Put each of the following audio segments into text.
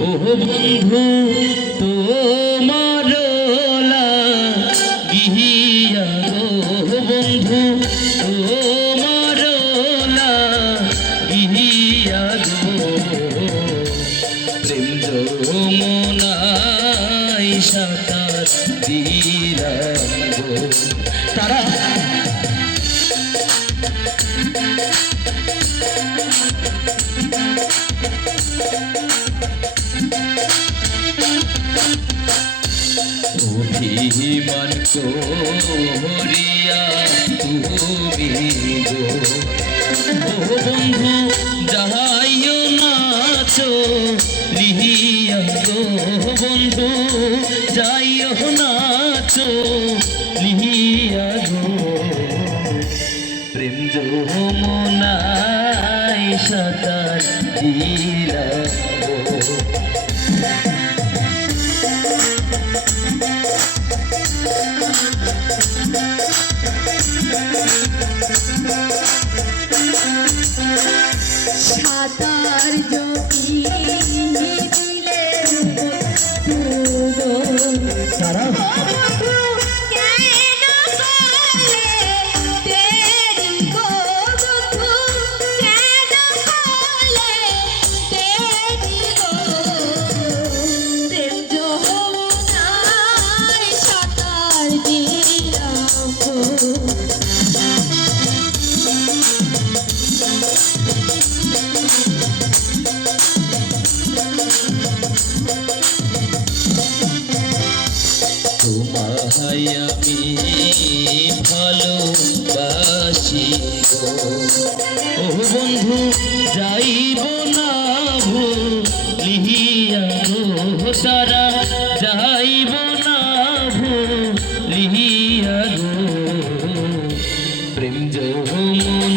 ও বন্ধু তোমার গিয়া গো বন্ধু, তোমার গিয়া গো। প্রেম যমুনাই সাঁতার দিলাম গো। তারা অভিমান করিয়া তুমি গো। বন্ধু, যাহাইও নাচো লিহিয়া গো। বন্ধু, যাইও নাচো লিহিয়া গো। প্রেম যমুনাই সাঁতার দিলাম গো। সাতার যদি দিলে ডুবো। তোমায় আমি ভালোবাসি গো? ও বন্ধু, যাইব না ভুলিয়া গো, তারা যাইব না ভুলিয়া গো। প্রেম যমুনাই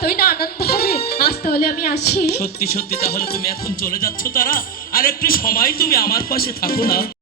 কতই না আনন্দ হবে, আজ তাহলে আমি আসি। সত্যি সত্যি, তাহলে তুমি এখন চলে যাচ্ছ তারা। আর একটু সময় তুমি আমার পাশে থাকো না।